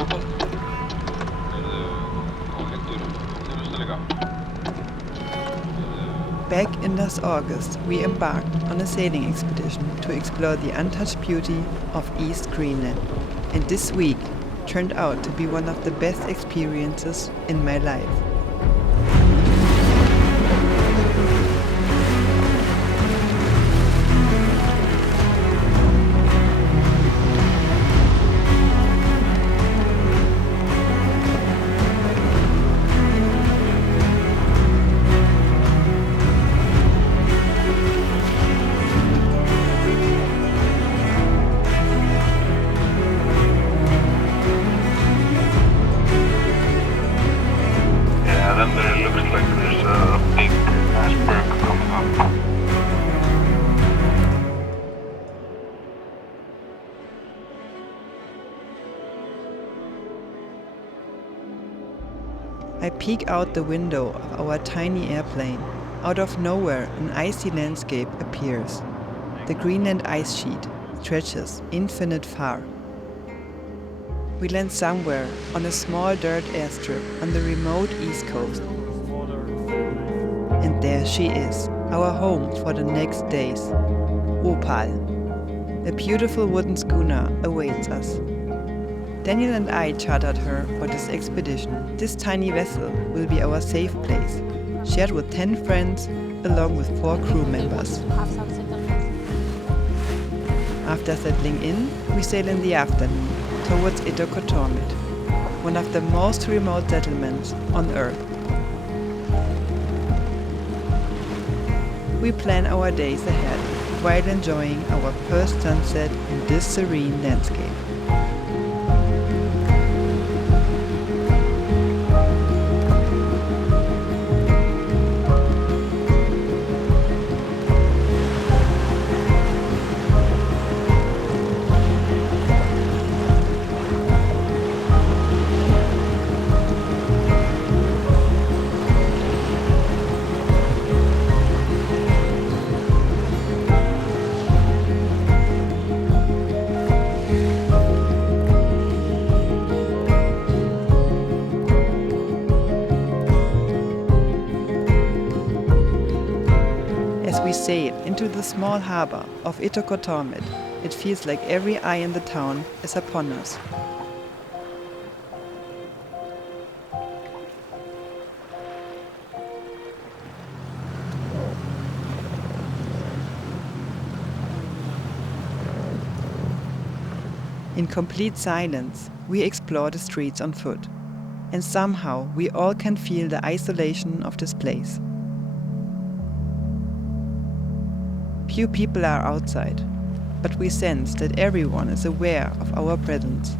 Opal. Back in last August, we embarked on a sailing expedition to explore the untouched beauty of East Greenland. And this week turned out to be one of the best experiences in my life. It looks like there's a big Iceberg coming up. I peek out the window of our tiny airplane. Out of nowhere, an icy landscape appears. The Greenland ice sheet stretches infinite far. We land somewhere on a small dirt airstrip on the remote east coast. And there she is, our home for the next days. Opal. A beautiful wooden schooner awaits us. Daniel and I chartered her for this expedition. This tiny vessel will be our safe place, shared with 10 friends along with 4 crew members. After settling in, we sail in the afternoon towards Ittoqqortoormiit, one of the most remote settlements on Earth. We plan our days ahead while enjoying our first sunset in this serene landscape. We sail into the small harbor of Ittoqqortoormiit. It feels like every eye in the town is upon us. In complete silence, we explore the streets on foot. And somehow we all can feel the isolation of this place. Few people are outside, but we sense that everyone is aware of our presence.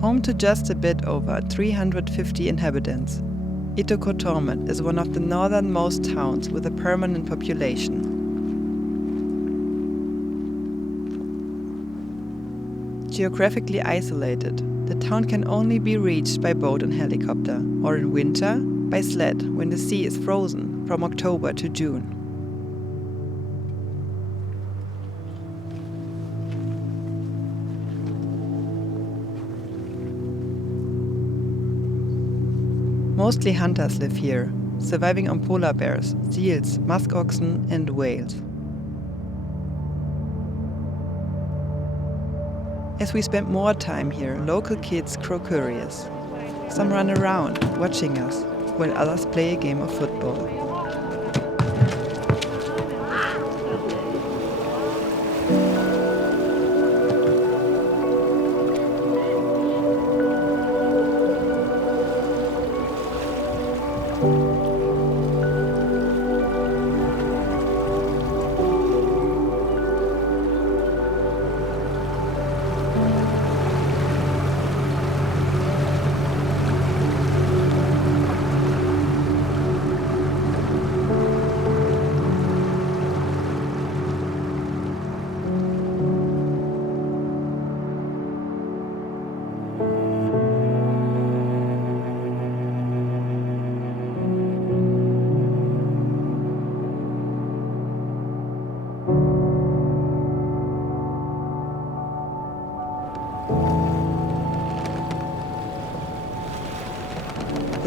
Home to just a bit over 350 inhabitants, Ittoqqortoormiit is one of the northernmost towns with a permanent population. Geographically isolated, the town can only be reached by boat and helicopter, or in winter, by sled when the sea is frozen from October to June. Mostly hunters live here, surviving on polar bears, seals, musk oxen and whales. As we spend more time here, local kids grow curious. Some run around, watching us, while others play a game of football.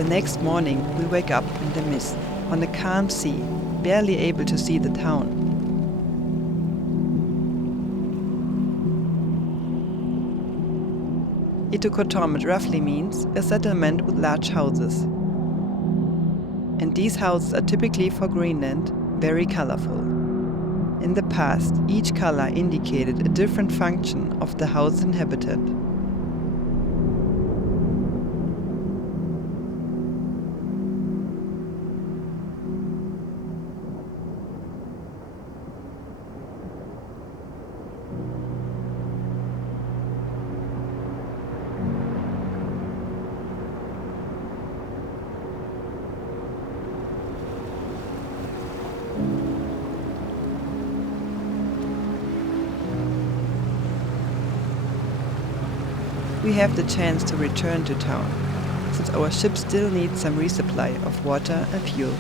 next morning, we wake up in the mist, on a calm sea, barely able to see the town. Ittoqqortoormiit roughly means a settlement with large houses. And these houses are typically for Greenland very colorful. In the past, each color indicated a different function of the house inhabited. We have the chance to return to town, since our ship still needs some resupply of water and fuel.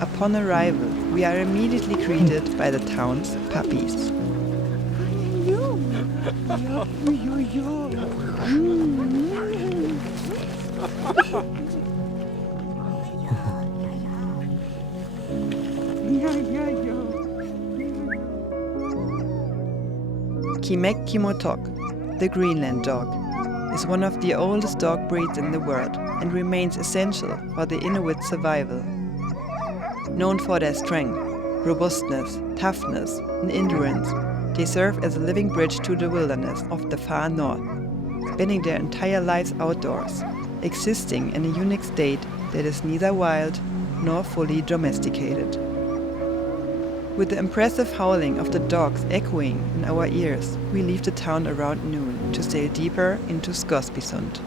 Upon arrival, we are immediately greeted by the town's puppies. Qimmeq Qimuttoq, the Greenland dog, is one of the oldest dog breeds in the world and remains essential for the Inuit survival. Known for their strength, robustness, toughness, and endurance, they serve as a living bridge to the wilderness of the far north, spending their entire lives outdoors, existing in a unique state that is neither wild nor fully domesticated. With the impressive howling of the dogs echoing in our ears, we leave the town around noon to sail deeper into Scoresby Sund.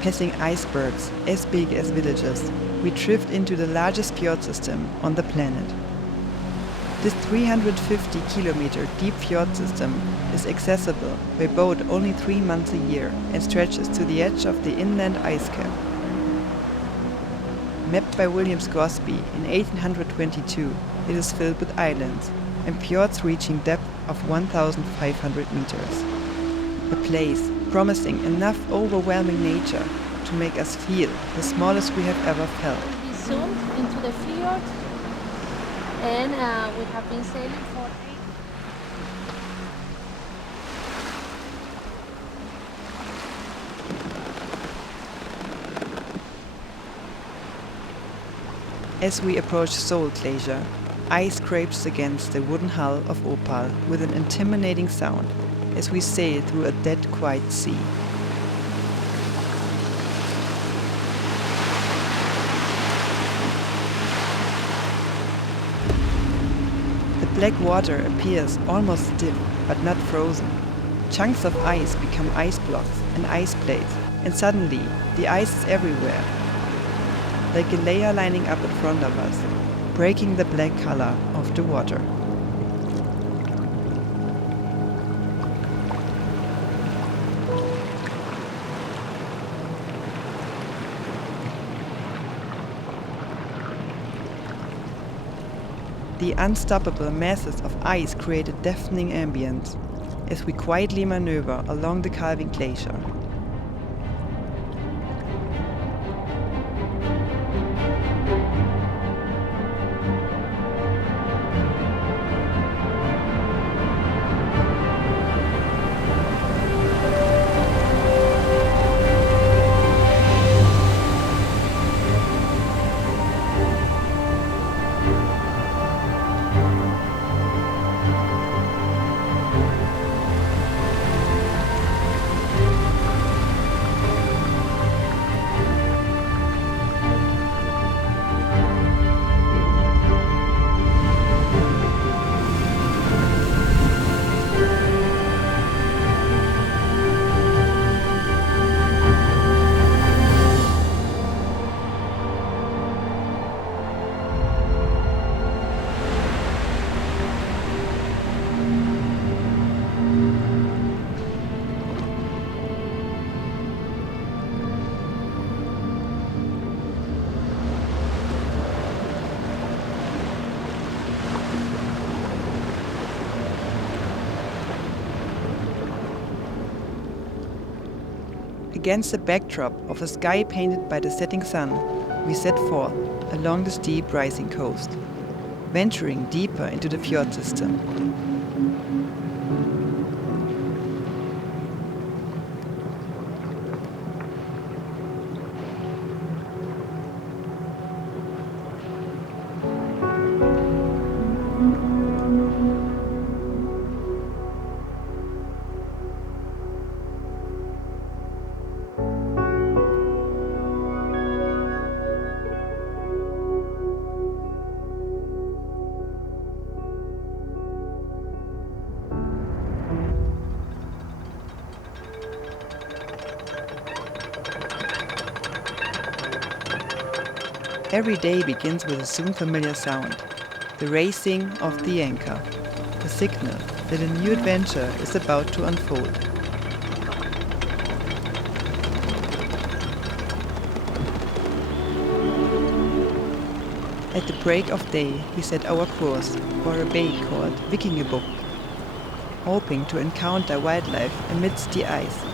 Passing icebergs as big as villages, we drift into the largest fjord system on the planet. This 350-kilometer deep fjord system is accessible by boat only 3 months a year and stretches to the edge of the inland ice cap. Mapped by William Scoresby in 1822, it is filled with islands and fjords reaching depth of 1,500 meters. A place promising enough overwhelming nature to make us feel the smallest we have ever felt. We zoomed into the fjord and we have been sailing for 8. As we approach Soul Glacier, ice scrapes against the wooden hull of Opal with an intimidating sound as we sail through a dead quiet sea. The black water appears almost stiff, but not frozen. Chunks of ice become ice blocks and ice plates, and suddenly the ice is everywhere, like a layer lining up in front of us, breaking the black color of the water. The unstoppable masses of ice create a deafening ambience as we quietly maneuver along the calving glacier. Against the backdrop of a sky painted by the setting sun, we set forth along the steep rising coast, venturing deeper into the fjord system. Every day begins with a soon familiar sound, the raising of the anchor, the signal that a new adventure is about to unfold. At the break of day, we set our course for a bay called Vikingebukt, hoping to encounter wildlife amidst the ice.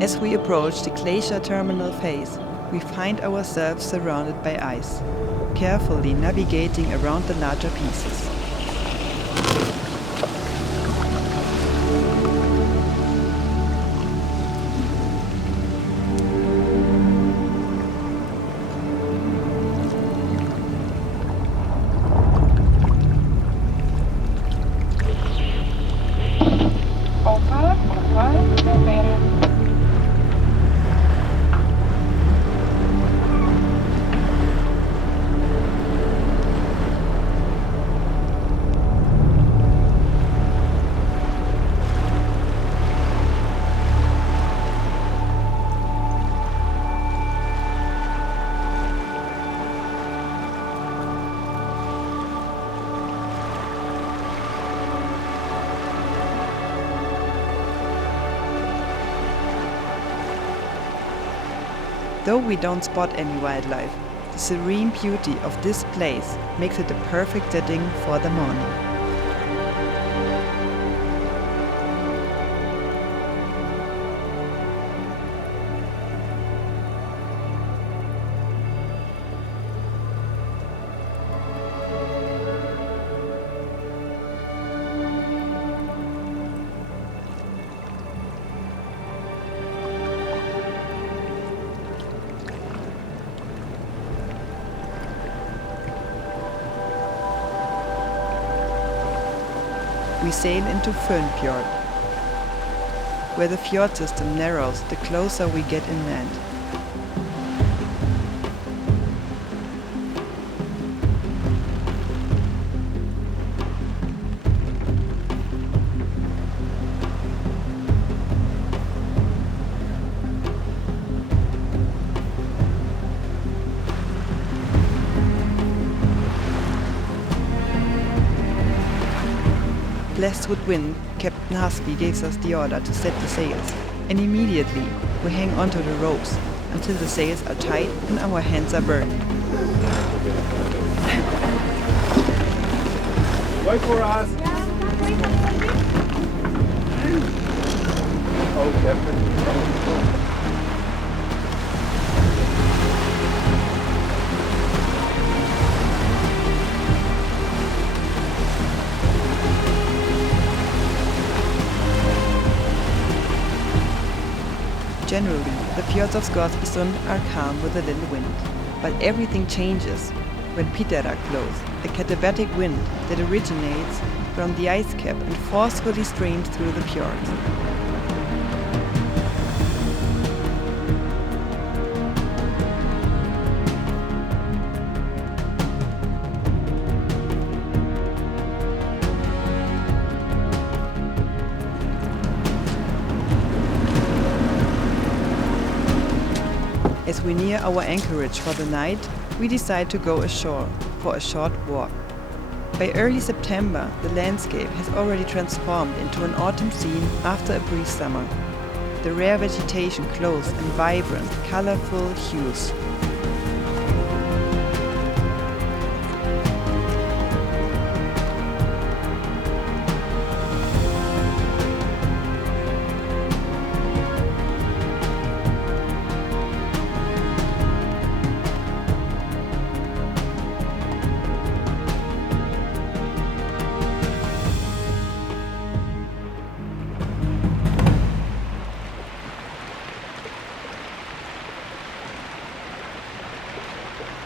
As we approach the Glacier terminal phase, we find ourselves surrounded by ice, carefully navigating around the larger pieces. Though we don't spot any wildlife, the serene beauty of this place makes it a perfect setting for the morning. We sail into Fønfjord, where the fjord system narrows the closer we get inland. Blessed with wind, Captain Husby gives us the order to set the sails, and immediately we hang onto the ropes until the sails are tight and our hands are burned. Wait for us! Oh, definitely. Generally, the fjords of Scoresbysund are calm with a little wind. But everything changes when Pitterak blows, a katabatic wind that originates from the ice cap and forcefully streams through the fjords. As we near our anchorage for the night, we decide to go ashore for a short walk. By early September, the landscape has already transformed into an autumn scene after a brief summer. The rare vegetation glows in vibrant, colorful hues.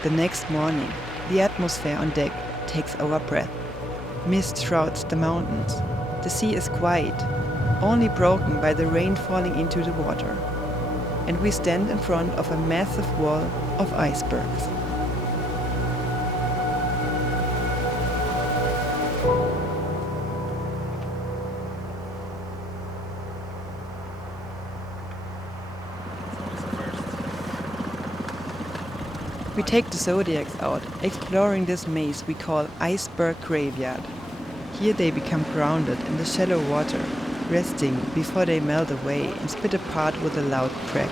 The next morning, the atmosphere on deck takes our breath. Mist shrouds the mountains. The sea is quiet, only broken by the rain falling into the water. And we stand in front of a massive wall of icebergs. We take the zodiacs out, exploring this maze we call Iceberg Graveyard. Here they become grounded in the shallow water, resting before they melt away and split apart with a loud crack.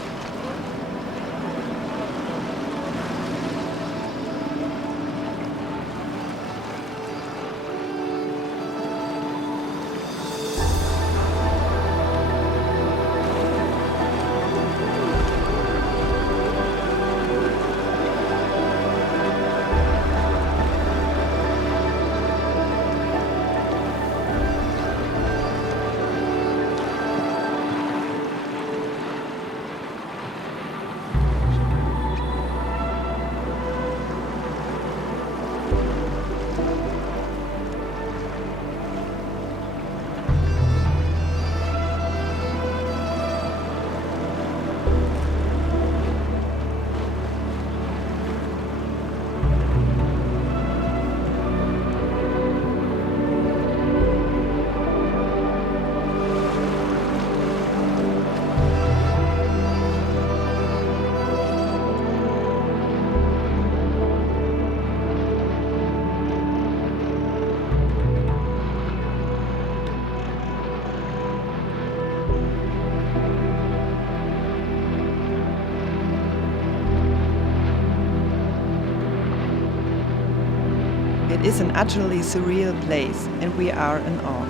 It is an utterly surreal place, and we are in awe,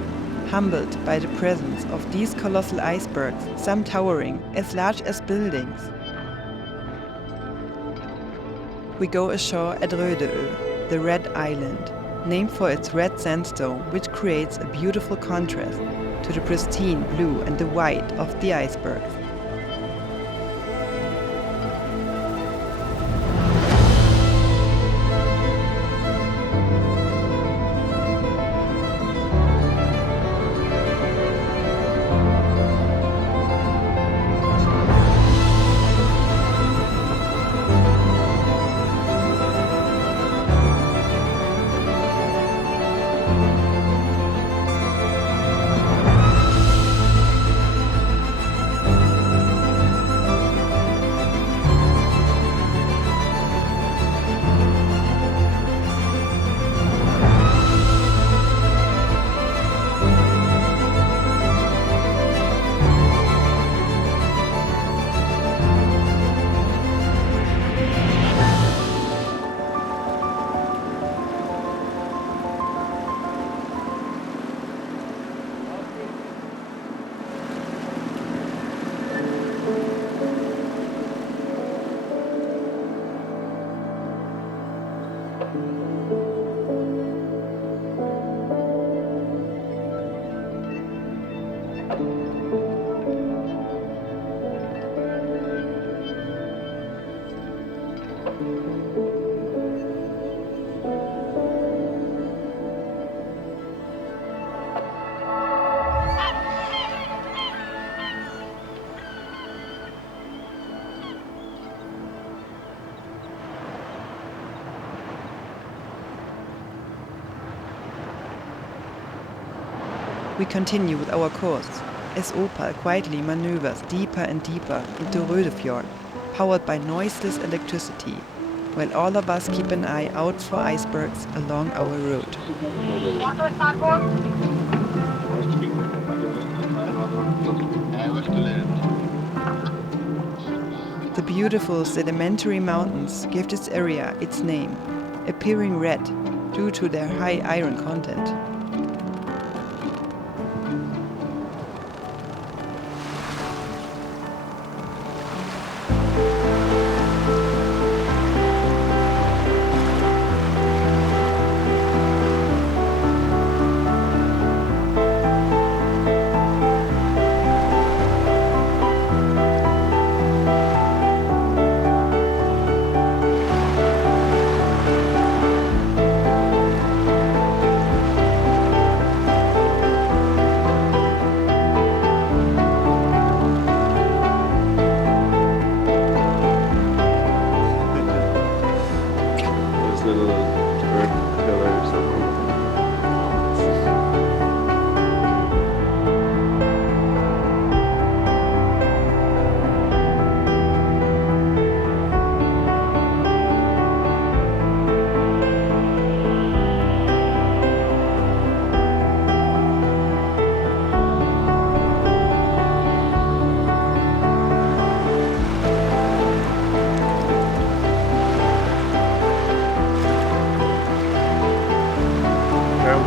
humbled by the presence of these colossal icebergs, some towering as large as buildings. We go ashore at Røde Øer, the Red Island, named for its red sandstone, which creates a beautiful contrast to the pristine blue and the white of the icebergs. We continue with our course, as Opal quietly maneuvers deeper and deeper into Rødefjord, powered by noiseless electricity, while all of us keep an eye out for icebergs along our route. The beautiful sedimentary mountains give this area its name, appearing red due to their high iron content.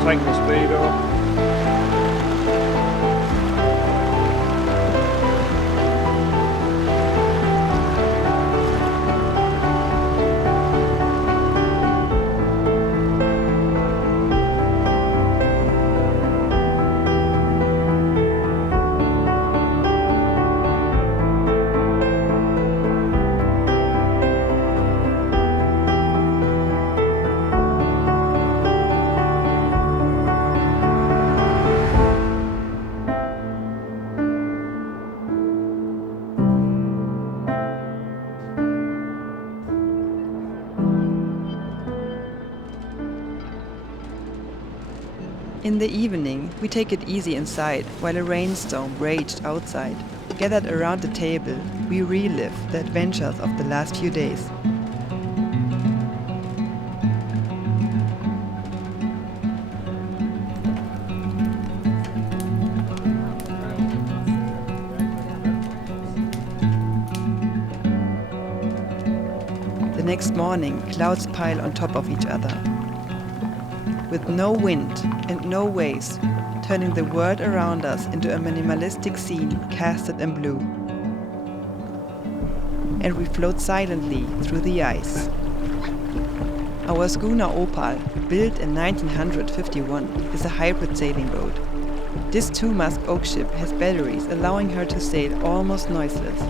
Take the speed off. In the evening, we take it easy inside while a rainstorm raged outside. Gathered around the table, we relive the adventures of the last few days. The next morning, clouds pile on top of each other. With no wind and no waves, turning the world around us into a minimalistic scene casted in blue. And we float silently through the ice. Our schooner Opal, built in 1951, is a hybrid sailing boat. This 2-mast oak ship has batteries allowing her to sail almost noiseless.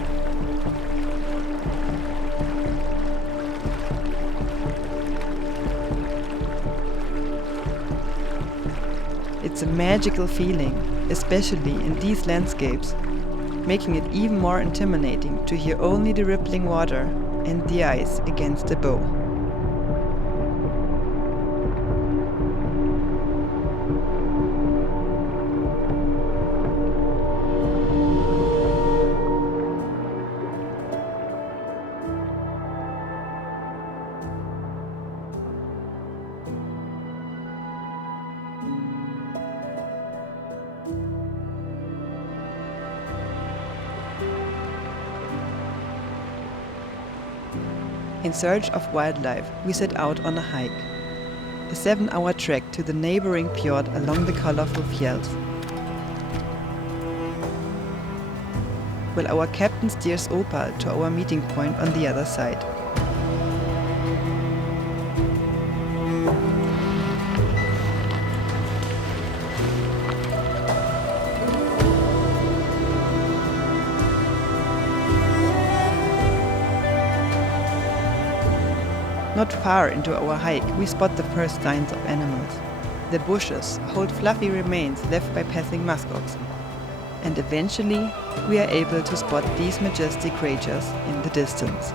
It's a magical feeling, especially in these landscapes, making it even more intimidating to hear only the rippling water and the ice against the bow. In search of wildlife, we set out on a hike. A 7-hour trek to the neighboring fjord along the colorful fjells. While our captain steers Opal to our meeting point on the other side. Not far into our hike, we spot the first signs of animals. The bushes hold fluffy remains left by passing musk oxen. And eventually, we are able to spot these majestic creatures in the distance.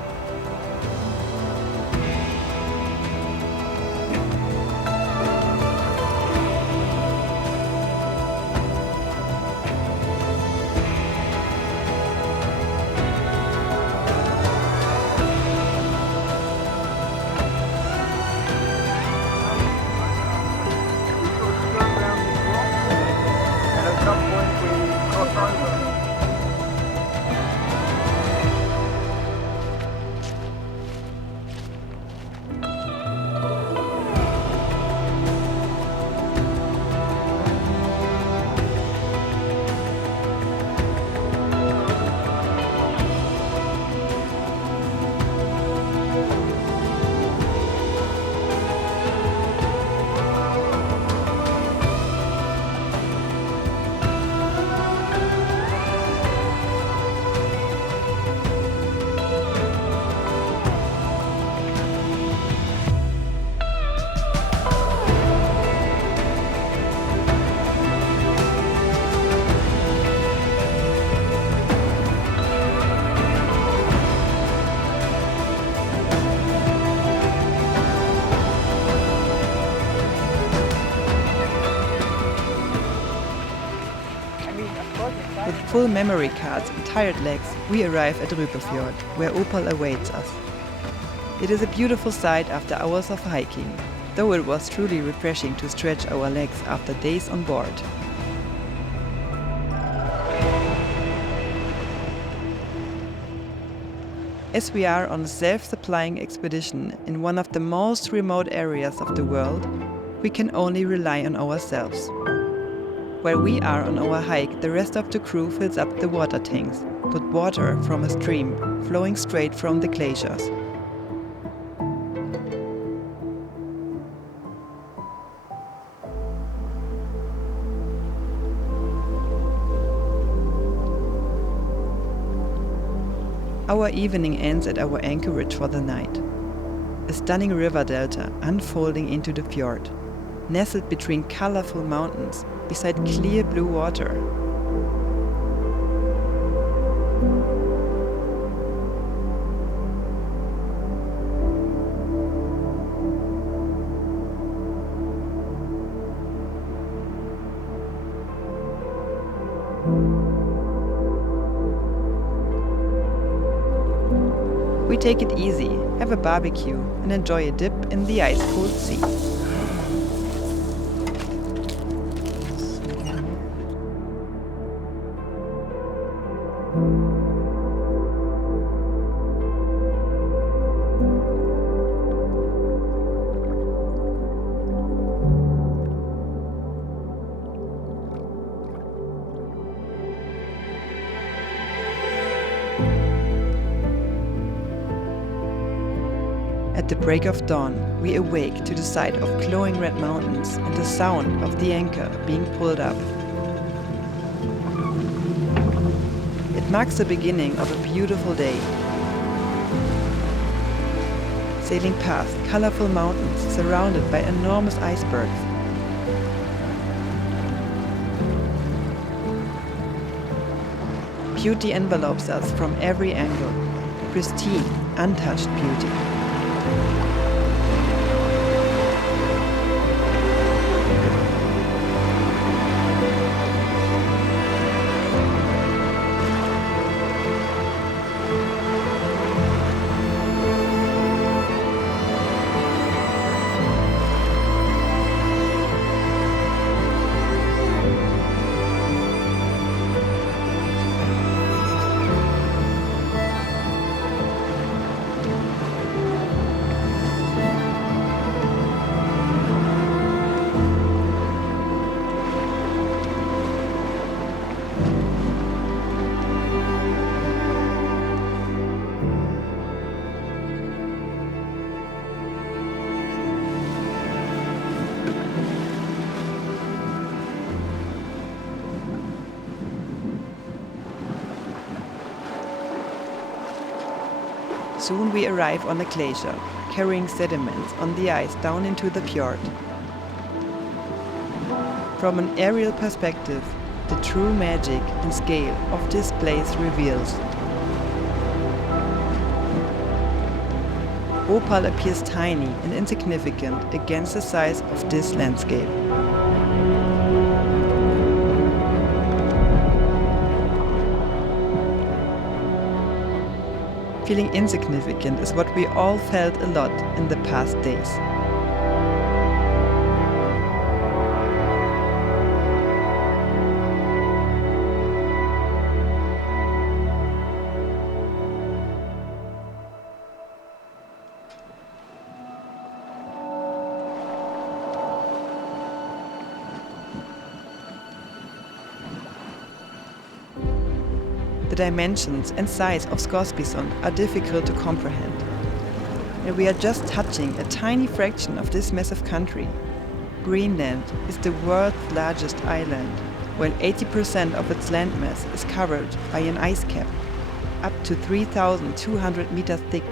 With full memory cards and tired legs, we arrive at Rypefjord, where Opal awaits us. It is a beautiful sight after hours of hiking, though it was truly refreshing to stretch our legs after days on board. As we are on a self-supplying expedition in one of the most remote areas of the world, we can only rely on ourselves. While we are on our hike, the rest of the crew fills up the water tanks, with water from a stream flowing straight from the glaciers. Our evening ends at our anchorage for the night. A stunning river delta unfolding into the fjord, nestled between colorful mountains beside clear blue water. We take it easy, have a barbecue, and enjoy a dip in the ice-cold sea. At the break of dawn, we awake to the sight of glowing red mountains and the sound of the anchor being pulled up. It marks the beginning of a beautiful day. Sailing past colorful mountains surrounded by enormous icebergs. Beauty envelopes us from every angle. Pristine, untouched beauty. Soon we arrive on a glacier, carrying sediments on the ice down into the fjord. From an aerial perspective, the true magic and scale of this place reveals. Opal appears tiny and insignificant against the size of this landscape. Feeling insignificant is what we all felt a lot in the past days. The dimensions and size of Scoresbysund are difficult to comprehend. And we are just touching a tiny fraction of this massive country. Greenland is the world's largest island, while 80% of its landmass is covered by an ice cap, up to 3,200 meters thick.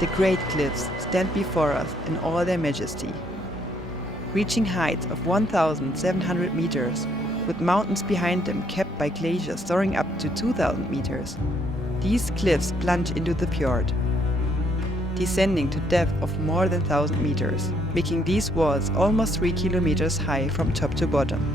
The great cliffs stand before us in all their majesty. Reaching heights of 1,700 meters, with mountains behind them capped by glaciers soaring up to 2,000 meters, these cliffs plunge into the fjord, descending to depth of more than 1,000 meters, making these walls almost 3 kilometers high from top to bottom.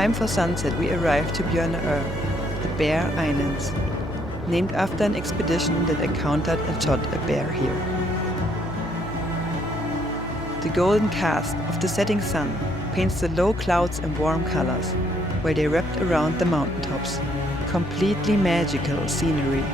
time for sunset, we arrived to Bjørne Øer, the Bear Islands, named after an expedition that encountered and shot a bear here. The golden cast of the setting sun paints the low clouds in warm colors, while they wrapped around the mountaintops. Completely magical scenery.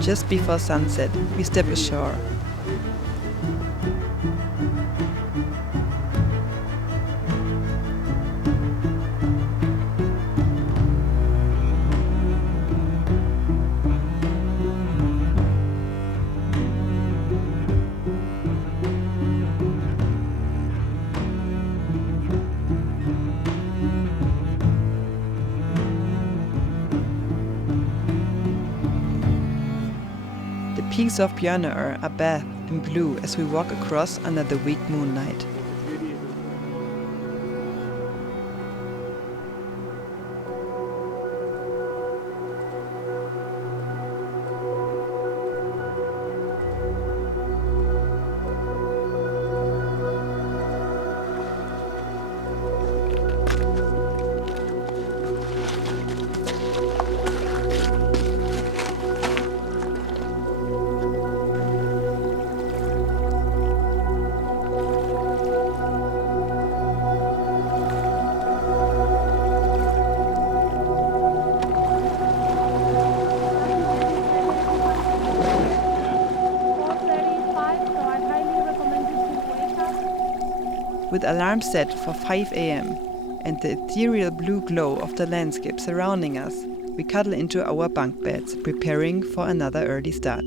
Just before sunset, we step ashore. The peaks of Bjørne Øer are bathed in blue as we walk across under the weak moonlight. With alarm set for 5 a.m. and the ethereal blue glow of the landscape surrounding us, we cuddle into our bunk beds, preparing for another early start.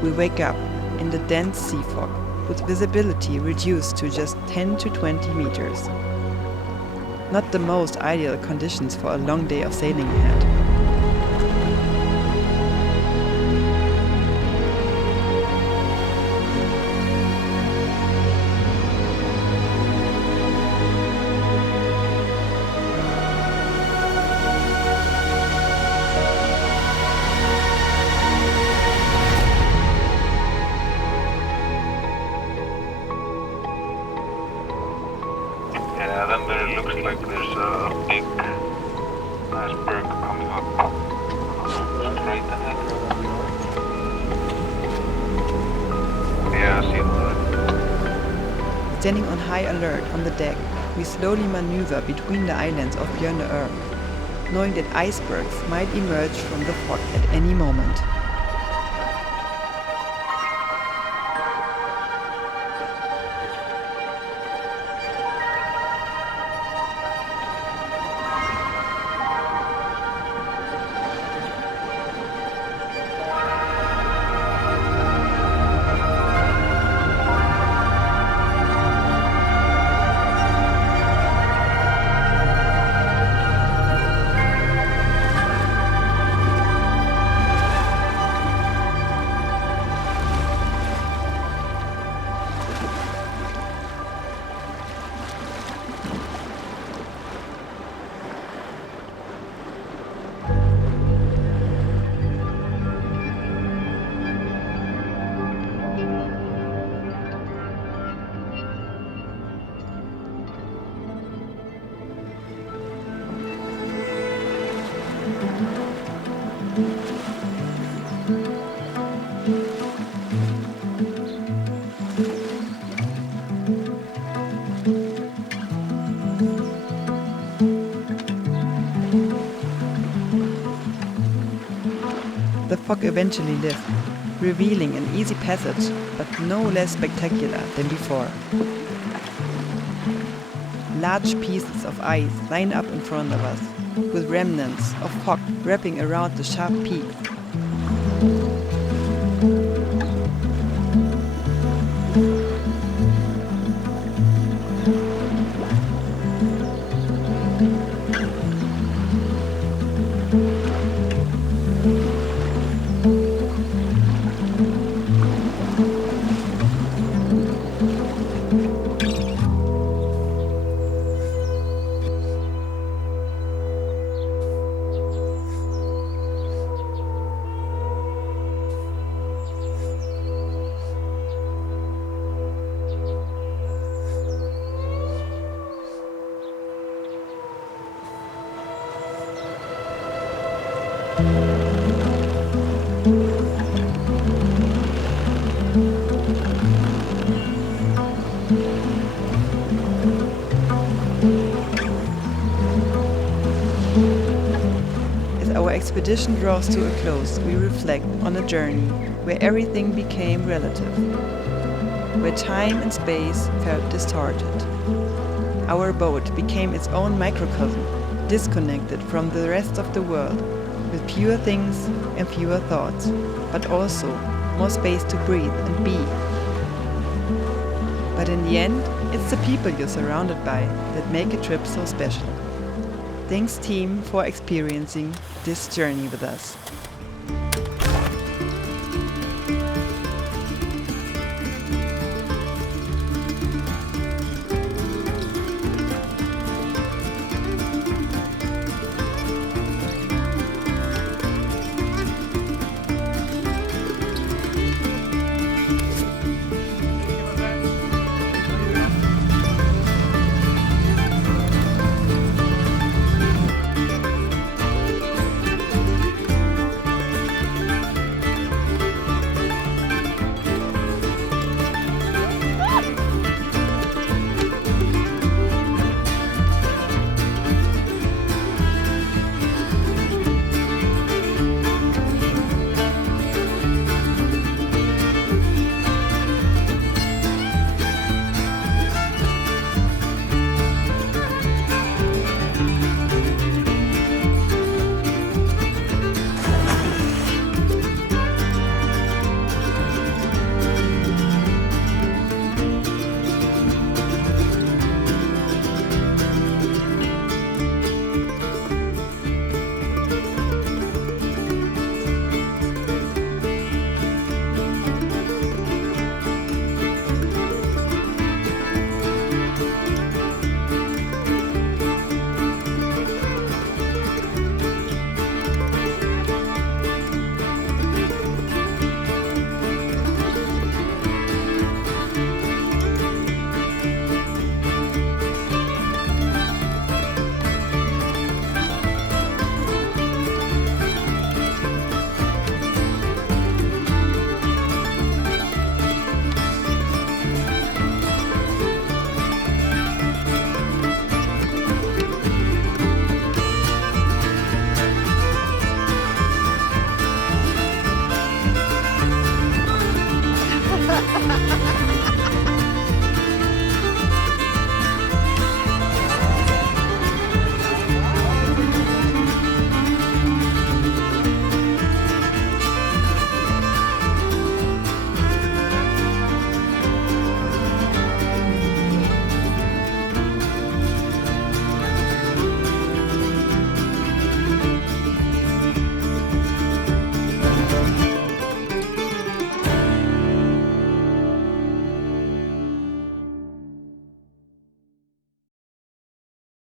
We wake up in the dense sea fog, with visibility reduced to just 10 to 20 meters. Not the most ideal conditions for a long day of sailing ahead. Yeah, then there looks like there's a big iceberg coming up. Straight ahead. Yeah, I see that. Standing on high alert on the deck, we slowly maneuver between the islands of Bjørne Øer, knowing that icebergs might emerge from the fog at any moment. fog eventually lift, revealing an easy passage, but no less spectacular than before. Large pieces of ice line up in front of us, with remnants of fog wrapping around the sharp peaks. As our expedition draws to a close, we reflect on a journey where everything became relative, where time and space felt distorted. Our boat became its own microcosm, disconnected from the rest of the world, with fewer things and fewer thoughts, but also more space to breathe and be. But in the end, it's the people you're surrounded by that make a trip so special. Thanks team for experiencing this journey with us.